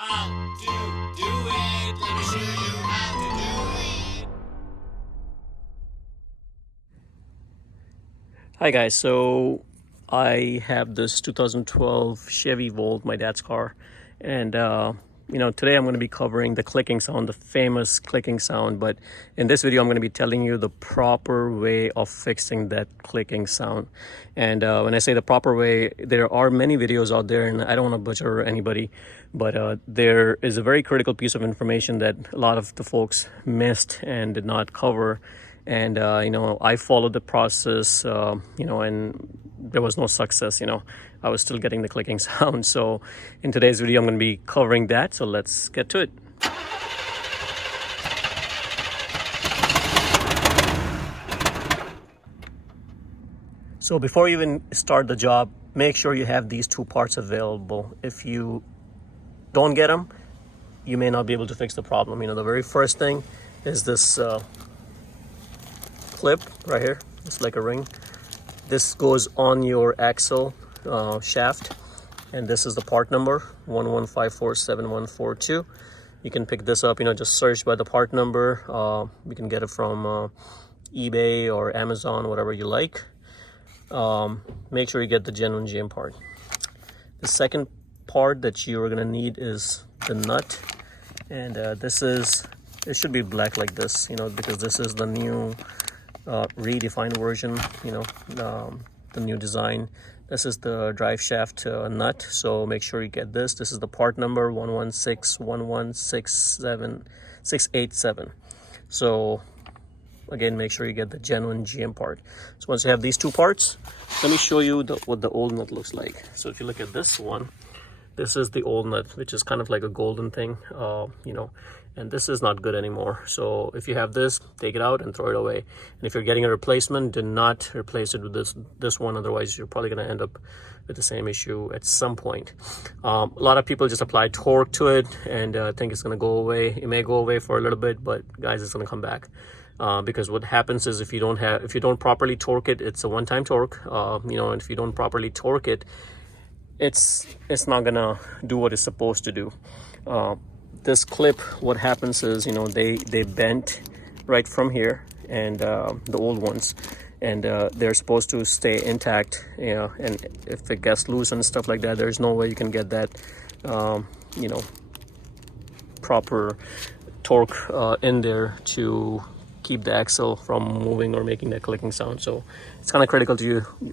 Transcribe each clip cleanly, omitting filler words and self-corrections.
How to do it. Let me show you how to do it. Hi guys, so I have this 2012 Chevy Volt, my dad's car, and today I'm going to be covering the clicking sound, the famous clicking sound. But in this video I'm going to be telling you the proper way of fixing that clicking sound. And when I say the proper way, there are many videos out there, and I don't want to butcher anybody, but there is a very critical piece of information that a lot of the folks missed and did not cover. And I followed the process, and there was no success. I was still getting the clicking sound. So in today's video I'm going to be covering that, so let's get to it. So before you even start the job, make sure you have these two parts available. If you don't get them, you may not be able to fix the problem. The very first thing is this clip right here. It's like a ring. This goes on your axle shaft, and this is the part number 11547142. You can pick this up, just search by the part number. You can get it from eBay or Amazon, whatever you like. Make sure you get the genuine GM part. The second part that you're gonna need is the nut, and it should be black like this, because this is the new redefined version, the new design. This is the drive shaft nut, so make sure you get this. This is the part number 1161167687. So again, make sure you get the genuine GM part. So once you have these two parts, let me show you what the old nut looks like. So if you look at this one, this is the old nut, which is kind of like a golden thing, and this is not good anymore. So if you have this, take it out and throw it away. And if you're getting a replacement, do not replace it with this one. Otherwise, you're probably going to end up with the same issue at some point. A lot of people just apply torque to it and think it's going to go away. It may go away for a little bit, but guys, it's going to come back. Because what happens is if you don't properly torque it, it's a one-time torque. And if you don't properly torque it, it's not gonna do what it's supposed to do. This clip, what happens is, they bent right from here, and the old ones, and they're supposed to stay intact, and if it gets loose and stuff like that, there's no way you can get that proper torque in there to keep the axle from moving or making that clicking sound. So it's kind of critical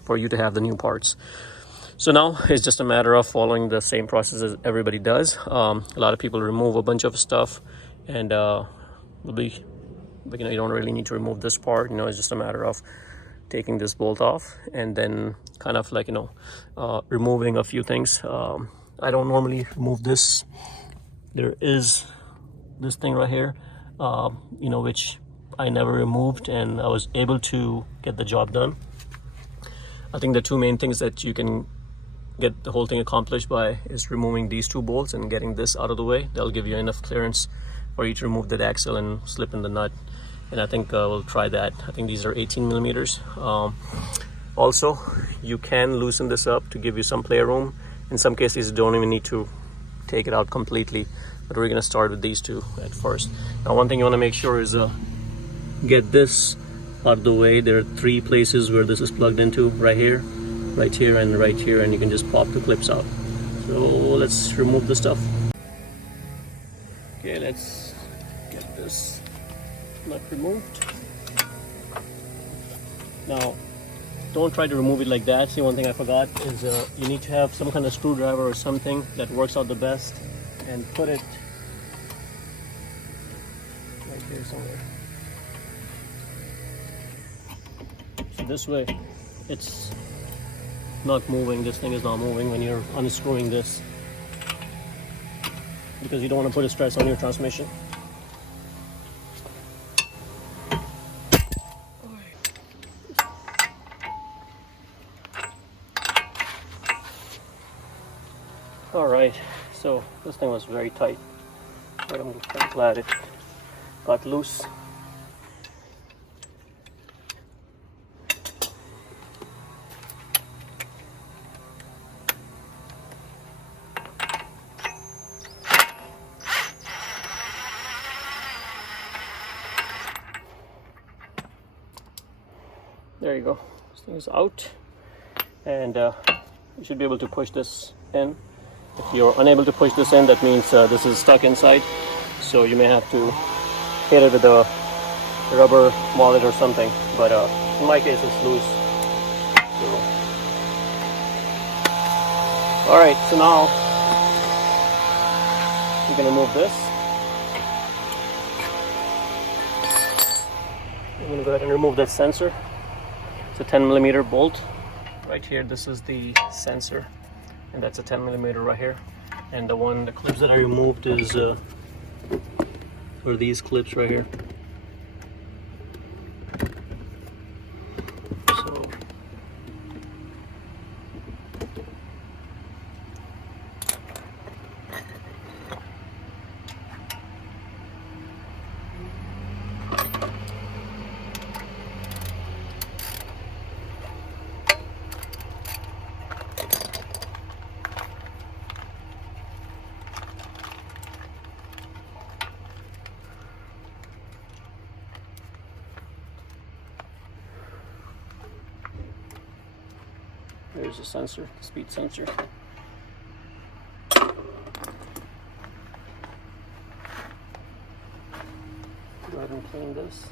for you to have the new parts. So now it's just a matter of following the same process as everybody does. A lot of people remove a bunch of stuff, and you don't really need to remove this part. It's just a matter of taking this bolt off and then kind of like removing a few things. I don't normally remove this. There is this thing right here, which I never removed, and I was able to get the job done. I think the two main things that you can get the whole thing accomplished by is removing these two bolts and getting this out of the way. That'll give you enough clearance for you to remove that axle and slip in the nut. And I think we'll try that. I think these are 18 millimeters. Also, you can loosen this up to give you some playroom. In some cases, you don't even need to take it out completely, but we're gonna start with these two at first. Now, one thing you wanna make sure is get this out of the way. There are three places where this is plugged into: right here, right here, and right here, and you can just pop the clips out. So let's remove the stuff. Okay, let's get this nut removed. Now, don't try to remove it like that. See, one thing I forgot is you need to have some kind of screwdriver or something that works out the best, and put it right here somewhere. So this way, it's not moving. This thing is not moving when you're unscrewing this, because you don't want to put a stress on your transmission. All right, so this thing was very tight, but I'm glad it got loose. There you go. This thing is out, and you should be able to push this in. If you're unable to push this in, that means this is stuck inside, so you may have to hit it with a rubber mallet or something, but in my case it's loose. So, all right, so now you can remove this. I'm going to go ahead and remove that sensor. It's a 10mm bolt. Right here, this is the sensor, and that's a 10mm right here. And the clips that I removed is for these clips right here. So there's the sensor, the speed sensor. Go ahead and clean this.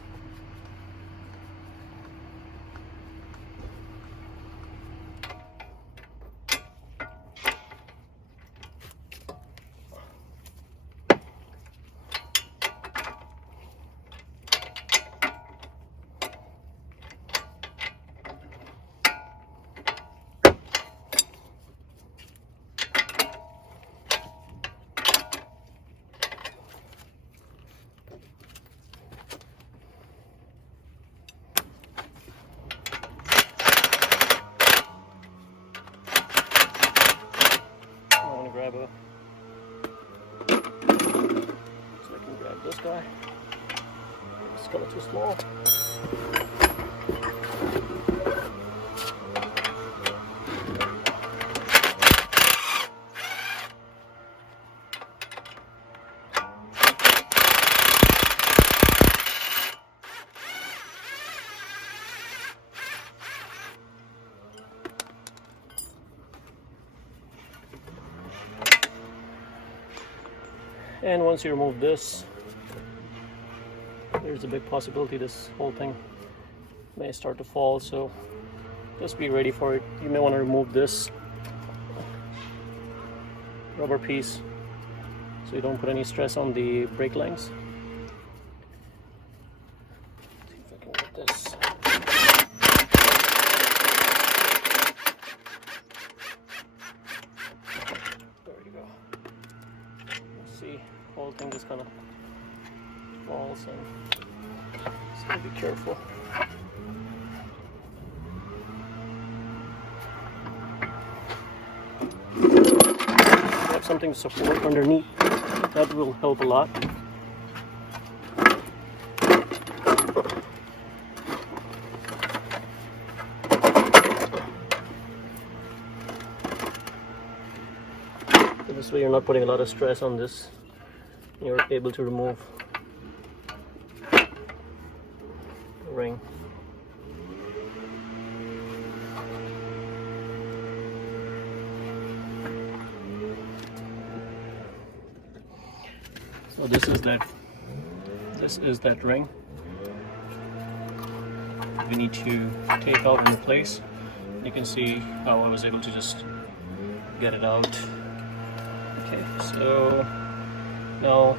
Grab a, so I can grab this guy. It's kind of too small. And once you remove this, there's a big possibility this whole thing may start to fall, so just be ready for it. You may want to remove this rubber piece so you don't put any stress on the brake lines. See if I can get this. There you go. See, the whole thing just kind of falls, and just gotta be careful. Have something to support underneath, that will help a lot. This way you're not putting a lot of stress on this. You're able to remove the ring. So this is that ring. We need to take out into place. You can see how I was able to just get it out. Okay, so now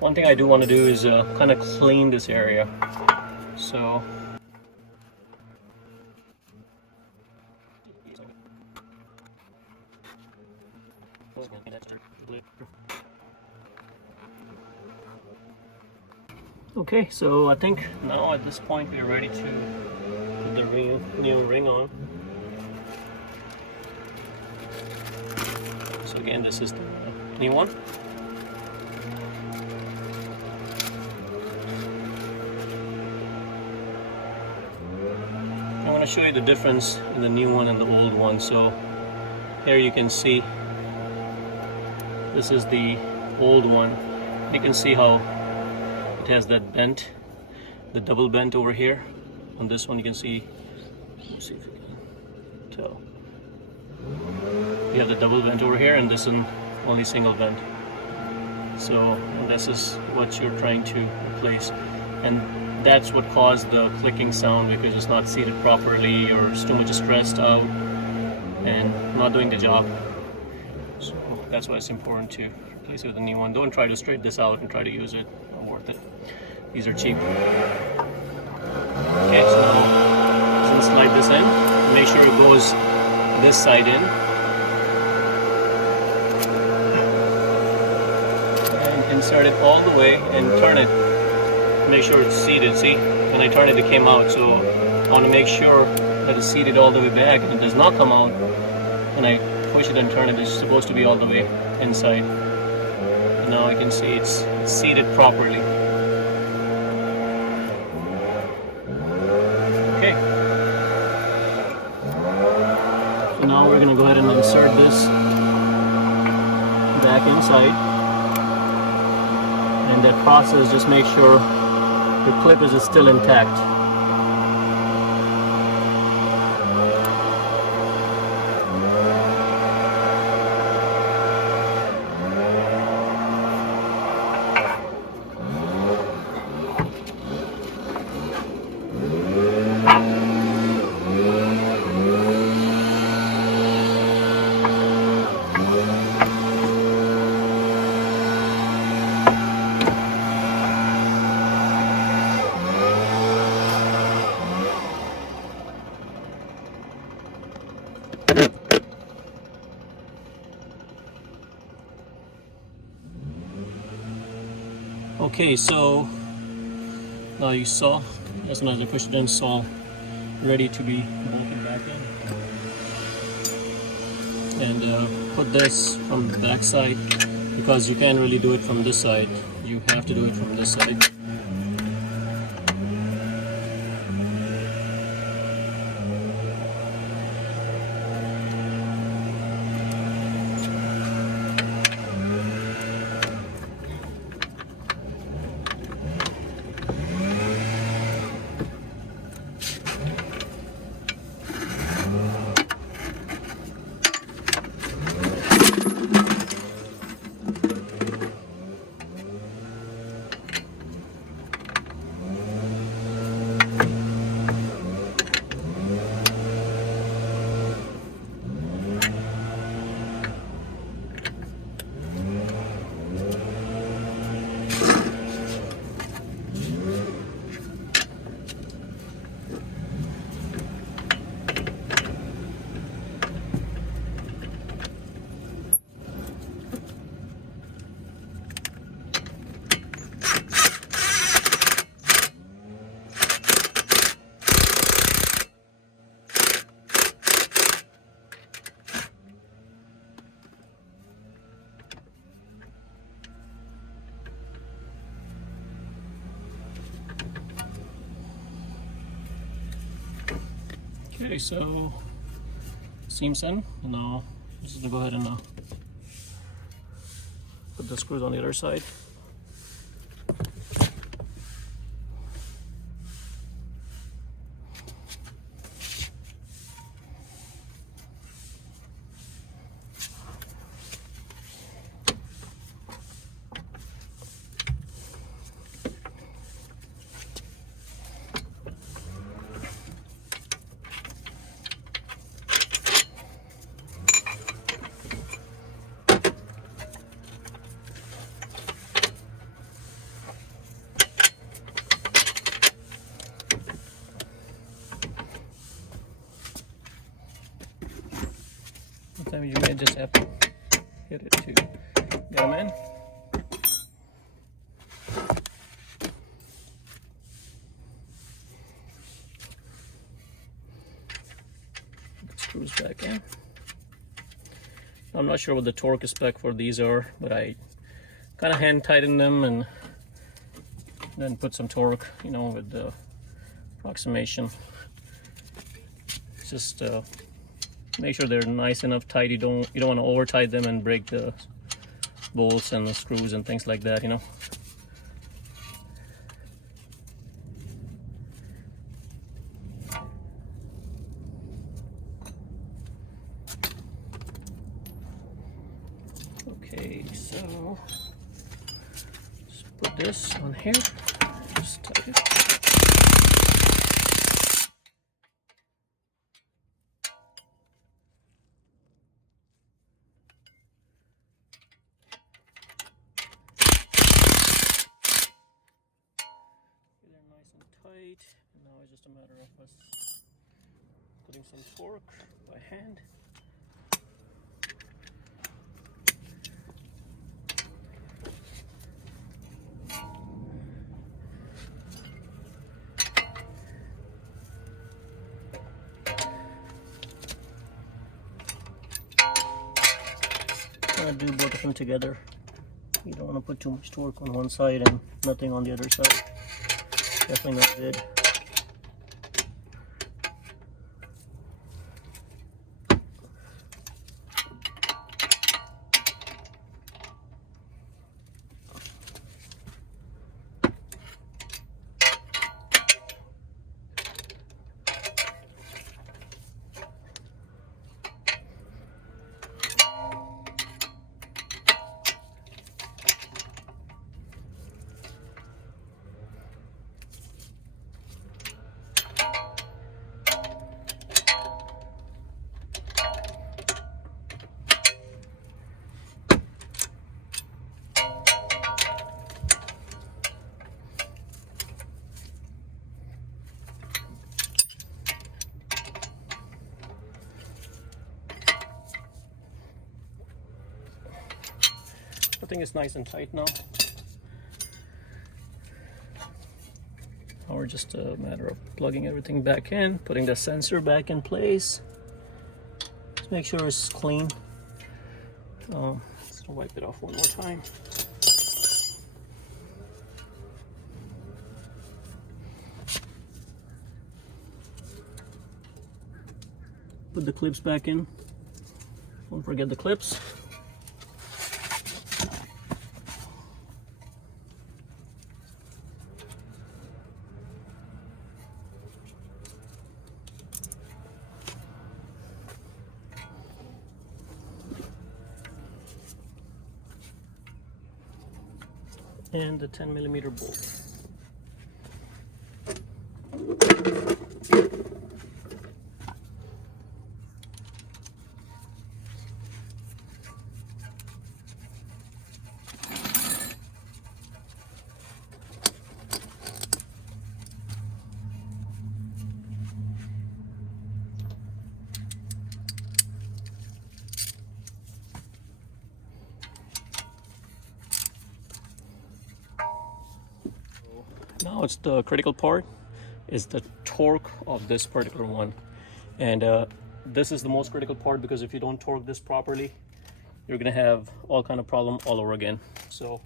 one thing I do want to do is kind of clean this area. So okay, so I think now at this point we're ready to put the new ring on. So again, this is the new one. I want to show you the difference in the new one and the old one. So here you can see this is the old one. You can see how it has that bent, the double bent over here. On this one you can see, let's see if you can tell, you have the double vent over here, and this is only single vent. So this is what you're trying to replace, and that's what caused the clicking sound, because it's not seated properly or it's too much stressed out and not doing the job. So that's why it's important to replace it with a new one. Don't try to straighten this out and try to use it. Not worth it. These are cheap. Okay, so now I'm going to slide this in. Make sure it goes this side in. And insert it all the way and turn it. Make sure it's seated. See, when I turn it, it came out. So I want to make sure that it's seated all the way back. If it does not come out, when I push it and turn it, it's supposed to be all the way inside. And now you can see it's seated properly. Okay. So now we're going to go ahead and insert this back inside. And that process, just make sure the clip is still intact. Okay, so now you saw, as soon as I pushed it in, it's all ready to be bolted back in. And put this from the back side, because you can't really do it from this side. You have to do it from this side. Okay, so seam's in. Now I'm just gonna go ahead and put the screws on the other side. Sometimes you may just have to hit it to get them in. Screws back in. I'm not sure what the torque spec for these are, but I kind of hand tighten them and then put some torque, you know, with the approximation. Just make sure they're nice enough tight. You don't want to over tight them and break the bolts and the screws and things like that, you know. So just put this on here, just tighten it. Get it nice and tight, and now it's just a matter of us putting some torque by hand. I'm gonna do both of them together. You don't want to put too much torque on one side and nothing on the other side. Definitely not good. I think it's nice and tight now. Now we're just a matter of plugging everything back in, putting the sensor back in place. Just make sure it's clean. Let's wipe it off one more time. Put the clips back in. Don't forget the clips. And the 10mm bolt. Now it's the critical part, is the torque of this particular one. And this is the most critical part, because if you don't torque this properly, you're gonna have all kind of problem all over again. So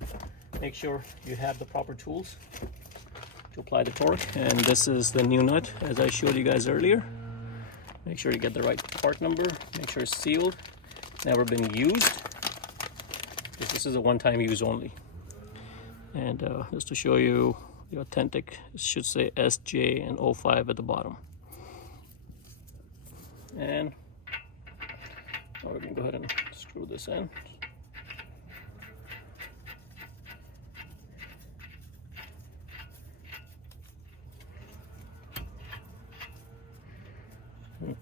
make sure you have the proper tools to apply the torque. And this is the new nut, as I showed you guys earlier. Make sure you get the right part number, make sure it's sealed, never been used, because this is a one-time use only. And just to show you the authentic, it should say SJ and 05 at the bottom. And now we're gonna go ahead and screw this in. There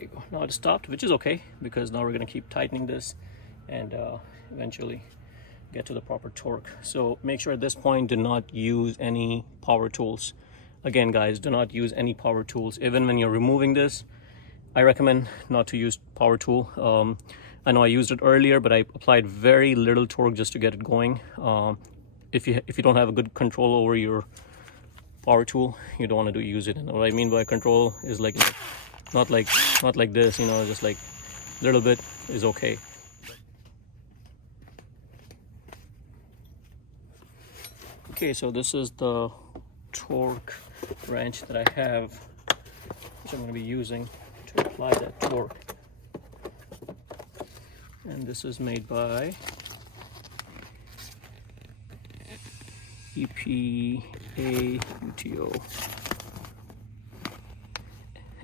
you go. Now it stopped, which is okay, because now we're gonna keep tightening this and eventually get to the proper torque. So make sure at this point, do not use any power tools. Again guys, do not use any power tools. Even when you're removing this, I recommend not to use power tool. I know I used it earlier, but I applied very little torque just to get it going. If you don't have a good control over your power tool, you don't want to use it. And what I mean by control is like not like this, you know, just like a little bit is okay. Okay, so this is the torque wrench that I have, which I'm going to be using to apply that torque. And this is made by EPA UTO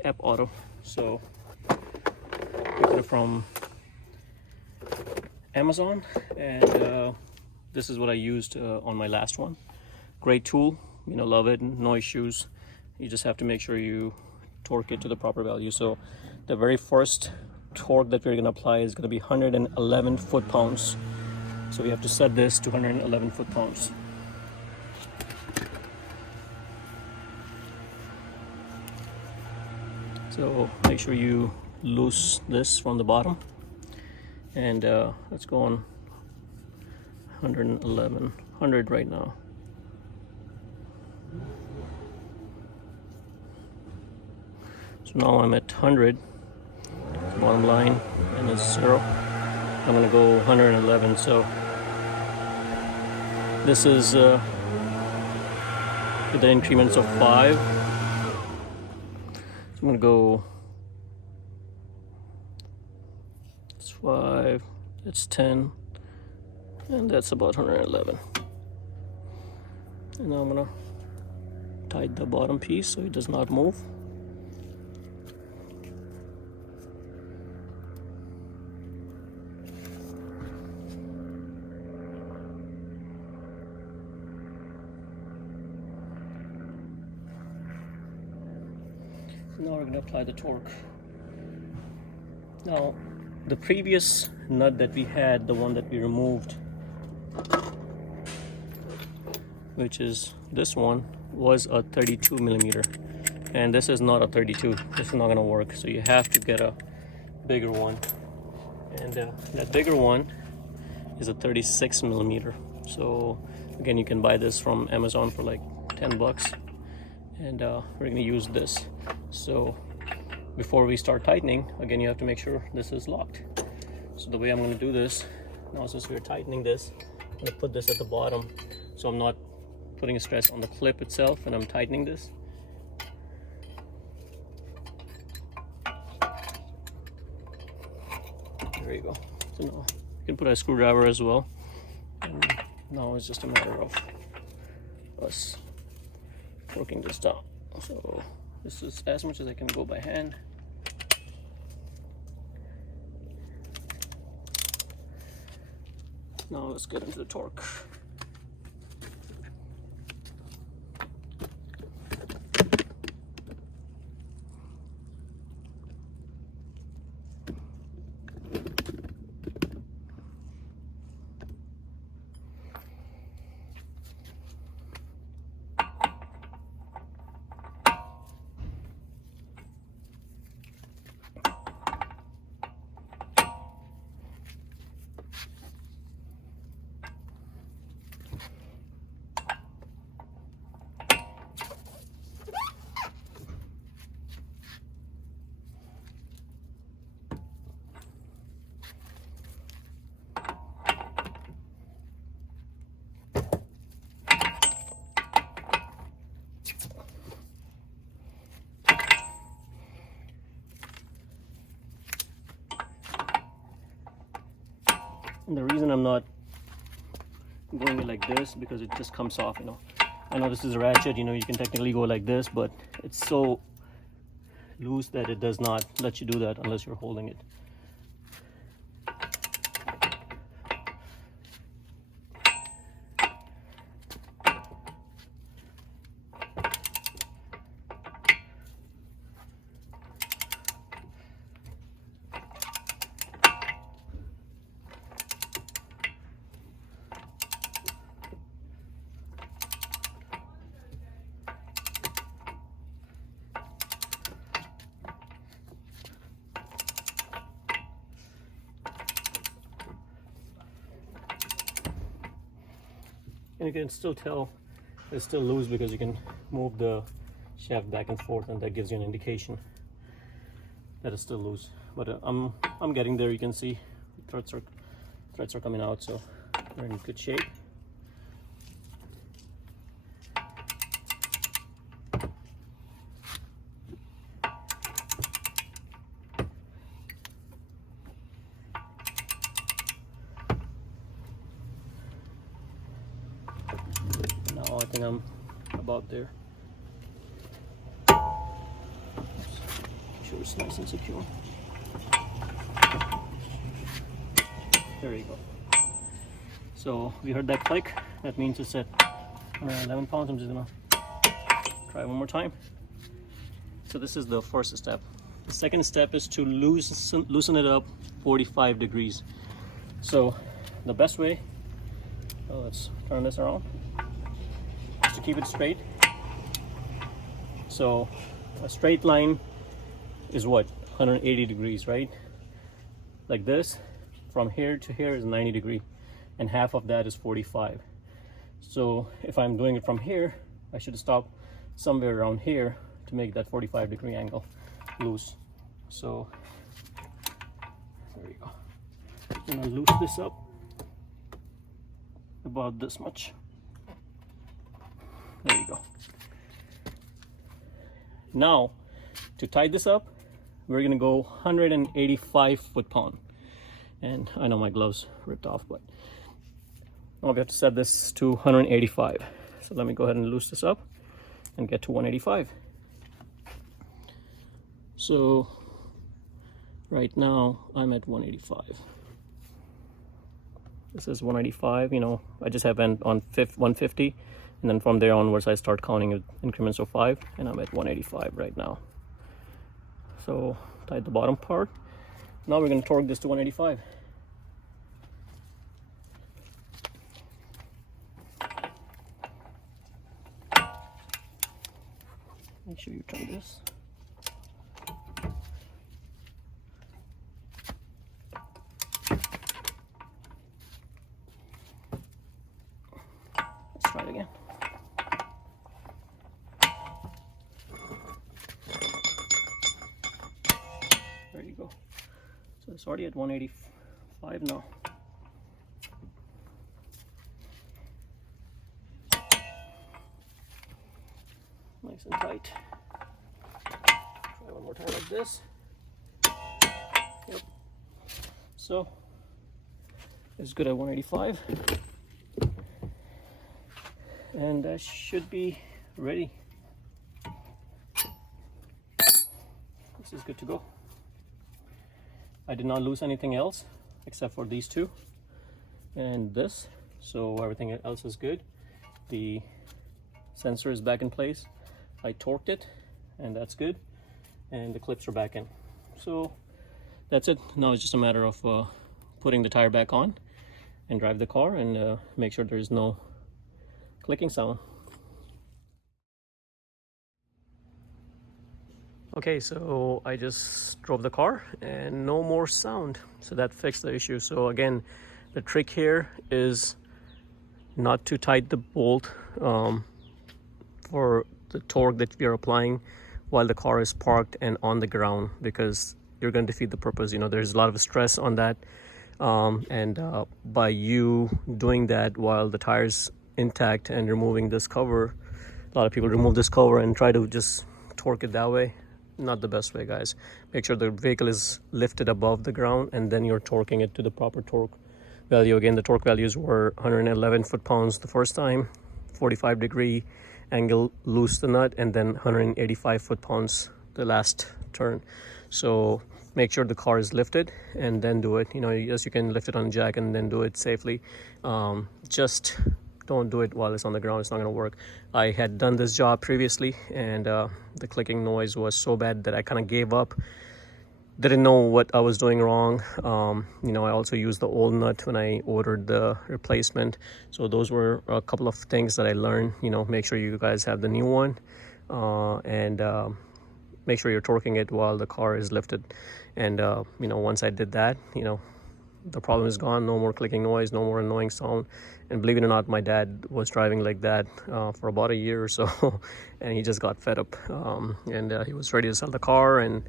App Auto. So I got it from Amazon, and this is what I used on my last one. Great tool, you know, love it, no issues. You just have to make sure you torque it to the proper value. So the very first torque that we're going to apply is going to be 111 foot-pounds. So we have to set this to 111 foot-pounds. So make sure you loose this from the bottom, and let's go on 100 right now. So now I'm at 100, bottom line, and it's 0. I'm gonna go 111. So this is with the increments of 5. I'm gonna go, it's 5, it's 10, and that's about 111. And now I'm gonna tighten the bottom piece so it does not move. Now we're going to apply the torque. Now, the previous nut that we had, the one that we removed, which is this one, was a 32 millimeter, and this is not a 32. This is not going to work, so you have to get a bigger one, and that bigger one is a 36 millimeter. So again, you can buy this from Amazon for like 10 bucks, and we're going to use this. So before we start tightening, again, you have to make sure this is locked. So the way I'm going to do this now, since we're tightening this, I'm going to put this at the bottom, so I'm not putting a stress on the clip itself, and I'm tightening this. There you go. So now you can put a screwdriver as well, and now it's just a matter of us working this down. So this is as much as I can go by hand. Now let's get into the torque. And the reason I'm not going it like this, because it just comes off, you know. I know this is a ratchet, you know, you can technically go like this, but it's so loose that it does not let you do that unless you're holding it. And you can still tell it's still loose because you can move the shaft back and forth, and that gives you an indication that it's still loose. But I'm getting there. You can see threads are coming out, so we're in good shape. Now I think I'm about there. Make sure it's nice and secure. There you go. So we heard that click. That means it's at 111 pounds. I'm just gonna try one more time. So this is the first step. The second step is to loosen it up 45 degrees. So the best way, let's turn this around, is to keep it straight. So a straight line is what? 180 degrees, right? Like this, from here to here is 90 degrees, and half of that is 45. So if I'm doing it from here, I should stop somewhere around here to make that 45-degree angle loose. So there you go. I'm gonna loose this up about this much. There you go. Now to tie this up, we're gonna go 185 foot-pound. And I know my gloves ripped off, but now we have to set this to 185. So let me go ahead and loose this up and get to 185. So right now I'm at 185. This is 185, you know, I just have on 150, and then from there onwards I start counting in increments of 5, and I'm at 185 right now. So tied the bottom part. Now we're going to torque this to 185. Make sure you try this. Let's try it again. There you go. So it's already at 185 now. Nice and tight. Try one more time like this. Yep. So it's good at 185. And that should be ready. This is good to go. I did not lose anything else except for these two and this, so everything else is good. The sensor is back in place. I torqued it, and that's good, and the clips are back in. So that's it. Now it's just a matter of putting the tire back on and drive the car and make sure there is no clicking sound. Okay, so I just drove the car and no more sound, so that fixed the issue. So again, the trick here is not to tighten the bolt for the torque that we are applying while the car is parked and on the ground, because you're going to defeat the purpose. You know, there's a lot of stress on that, and by you doing that while the tire's intact and removing this cover, a lot of people remove this cover and try to just torque it that way. Not the best way, guys. Make sure the vehicle is lifted above the ground, and then you're torquing it to the proper torque value. Again, the torque values were 111 foot-pounds the first time, 45-degree angle loose the nut, and then 185 foot-pounds the last turn. So make sure the car is lifted and then do it. You know, yes, you can lift it on jack and then do it safely. Just don't do it while it's on the ground. It's not going to work. I had done this job previously, and the clicking noise was so bad that I kind of gave up. Didn't know what I was doing wrong. You know, I also used the old nut when I ordered the replacement. So those were a couple of things that I learned. You know, make sure you guys have the new one, and make sure you're torquing it while the car is lifted. And you know, once I did that, you know, the problem is gone. No more clicking noise, no more annoying sound. And believe it or not, my dad was driving like that for about a year or so, and he just got fed up, and he was ready to sell the car. And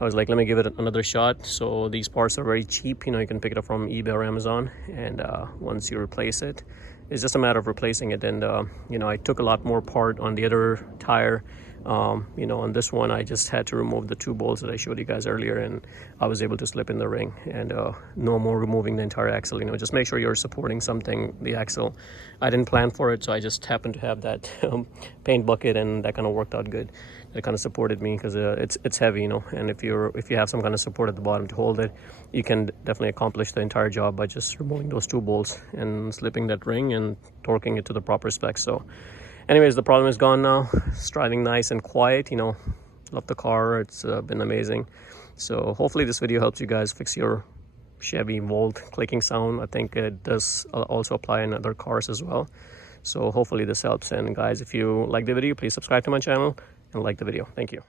I was like, let me give it another shot. So these parts are very cheap. You know, you can pick it up from eBay or Amazon, and once you replace it, it's just a matter of replacing it. And you know, I took a lot more part on the other tire You know, on this one I just had to remove the 2 bolts that I showed you guys earlier, and I was able to slip in the ring, and no more removing the entire axle. You know, just make sure you're supporting something, the axle. I didn't plan for it, so I just happened to have that paint bucket, and that kind of worked out good. It kind of supported me because it's heavy, you know, and if you have some kind of support at the bottom to hold it, you can definitely accomplish the entire job by just removing those 2 bolts and slipping that ring and torquing it to the proper specs. So anyways, the problem is gone now. It's driving nice and quiet, you know. Love the car. It's been amazing. So hopefully this video helps you guys fix your Chevy Volt clicking sound. I think it does also apply in other cars as well. So hopefully this helps. And guys, if you like the video, please subscribe to my channel and like the video. Thank you.